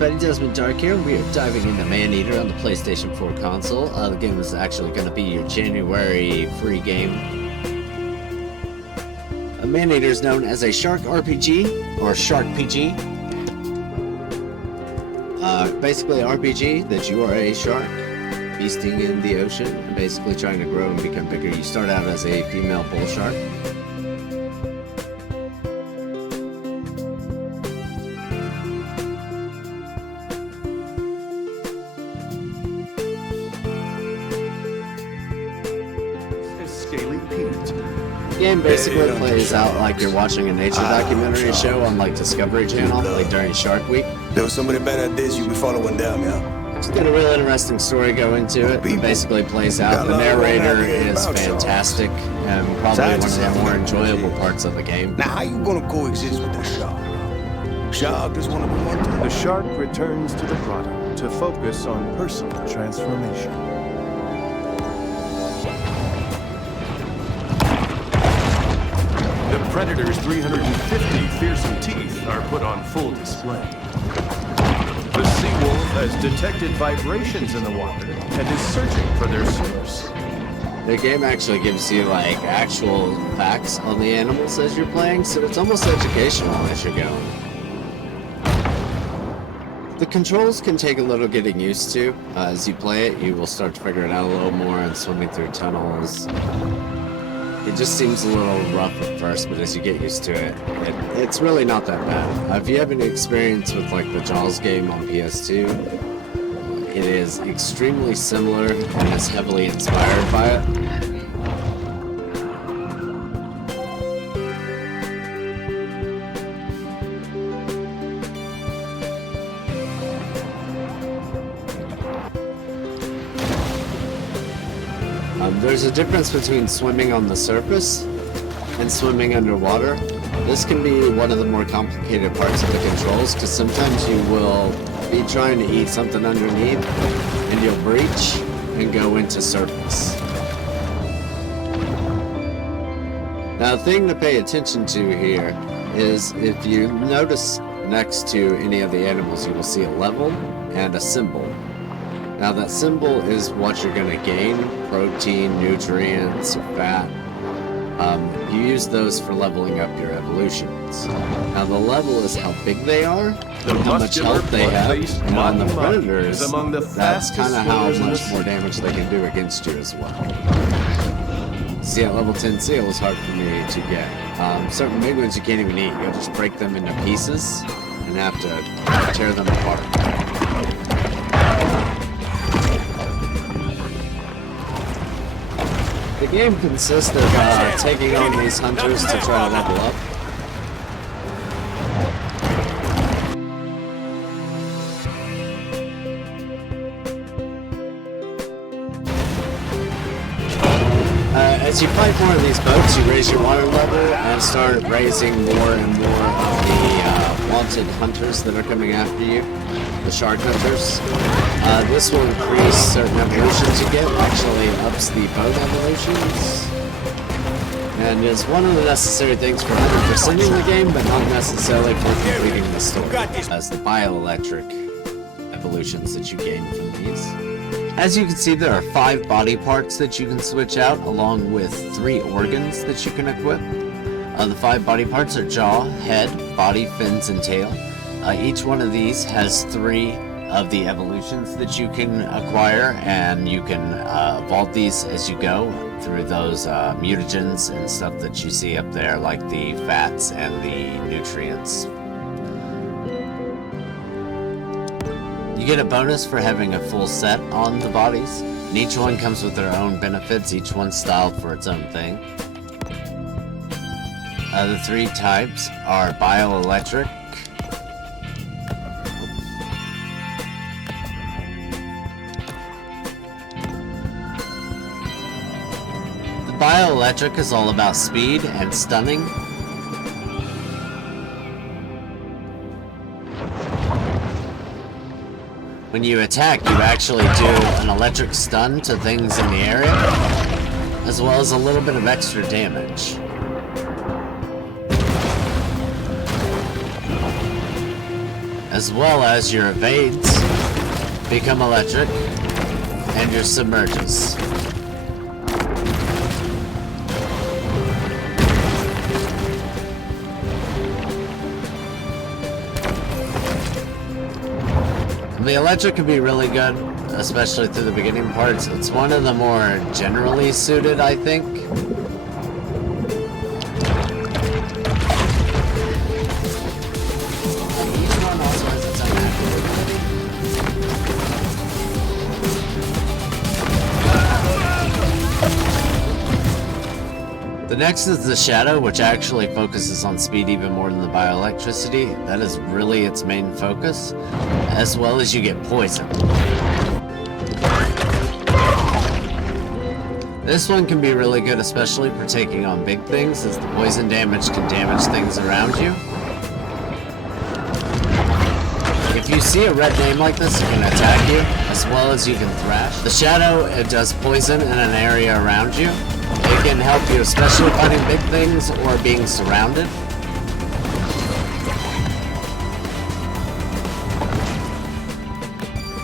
everybody, Desmond Dark here. We are diving into Maneater on the PlayStation 4 console. The game is actually going to be your January free game. Maneater is known as a shark RPG, or Shark PG. Basically RPG that you are a shark, feasting in the ocean, and basically trying to grow and become bigger. You start out as a female bull shark. The game basically plays out like you're watching a nature documentary show on like Discovery Channel, like during Shark Week. There was somebody better at this, you be following down, yeah. It's got a real interesting story go into it. It basically plays out. The narrator is fantastic and probably one of the more enjoyable parts of the game. Now, how you gonna coexist with the shark? Shark just wanna be one. The shark returns to the grotto to focus on personal transformation. The predator's 350 fearsome teeth are put on full display. The seawolf has detected vibrations in the water and is searching for their source. The game actually gives you like actual facts on the animals as you're playing, so it's almost educational as you're going. The controls can take a little getting used to. As you play it, you will start to figure it out a little more, and swimming through tunnels. It just seems a little rough at first, but as you get used to it, it's really not that bad. If you have any experience with like the Jaws game on PS2, it is extremely similar and is heavily inspired by it. There's a difference between swimming on the surface and swimming underwater. This can be one of the more complicated parts of the controls, because sometimes you will be trying to eat something underneath and you'll breach and go into surface. Now, the thing to pay attention to here is if you notice next to any of the animals, you will see a level and a symbol. Now that symbol is what you're going to gain, protein, nutrients, fat. You use those for leveling up your evolutions. Now the level is how big they are, and how much health they have, and on the predators, that's kind of how much more damage they can do against you as well. See, at level 10 seal is hard for me to get. Certain big ones you can't even eat. You'll just break them into pieces and have to tear them apart. The game consists of taking on these hunters to try to level up. As you fight more of these boats, you raise your water level and start raising more and more of the wanted hunters that are coming after you, the shark hunters. This will increase certain evolutions you get, actually ups the boat evolutions, and is one of the necessary things for 100%ing the game, but not necessarily for completing the story, as the bioelectric evolutions that you gain from these. As you can see, there are 5 body parts that you can switch out, along with 3 organs that you can equip. The 5 body parts are jaw, head, body, fins, and tail. Each one of these has 3 of the evolutions that you can acquire, and you can evolve these as you go through those mutagens and stuff that you see up there, like the fats and the nutrients. You get a bonus for having a full set on the bodies, and each one comes with their own benefits, each one styled for its own thing. The 3 types are bioelectric, bioelectric is all about speed and stunning. When you attack, you actually do an electric stun to things in the area, as well as a little bit of extra damage. as well as your evades become electric, and your submerges. The electric can be really good, especially through the beginning parts. It's one of the more generally suited, I think. Each one also has its own activity. The next is the Shadow, which actually focuses on speed even more than the bioelectricity. That is really its main focus, as well as you get poison. This one can be really good, especially for taking on big things, as the poison damage can damage things around you. If you see a red name like this, it can attack you, as well as you can thrash. The Shadow, it does poison in an area around you. It can help you, especially fighting big things or being surrounded.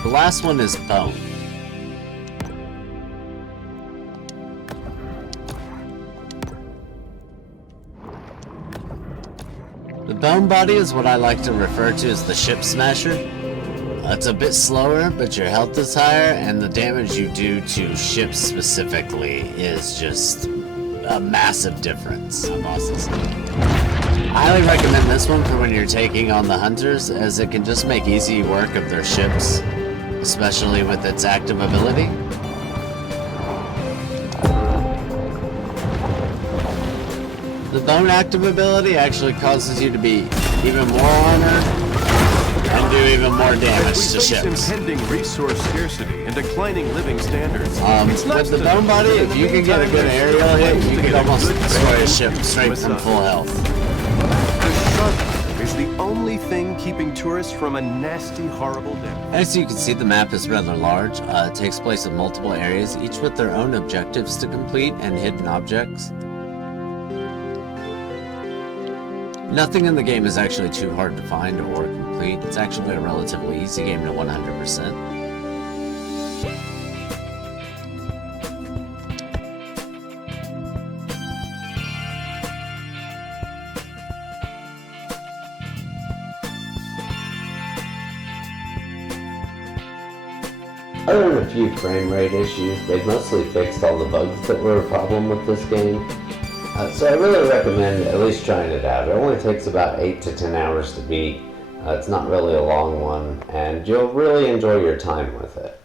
The last one is Bone. The Bone Body is what I like to refer to as the Ship Smasher. It's a bit slower, but your health is higher, and the damage you do to ships specifically is just a massive difference. I highly recommend this one for when you're taking on the hunters, as it can just make easy work of their ships, especially with its active ability. The Bone active ability actually causes you to be even more armor and do even more damage to ships. Impending resource scarcity and declining living standards. With the Bone Body, if you can get a good aerial hit, you can almost destroy a ship straight from full health. The shark is the only thing keeping tourists from a nasty, horrible death. As you can see, the map is rather large. It takes place in multiple areas, each with their own objectives to complete and hidden objects. Nothing in the game is actually too hard to find or complete. It's actually a relatively easy game to 100%. Other than a few frame rate issues, they've mostly fixed all the bugs that were a problem with this game. So I really recommend at least trying it out. It only takes about 8 to 10 hours to beat. It's not really a long one, and you'll really enjoy your time with it.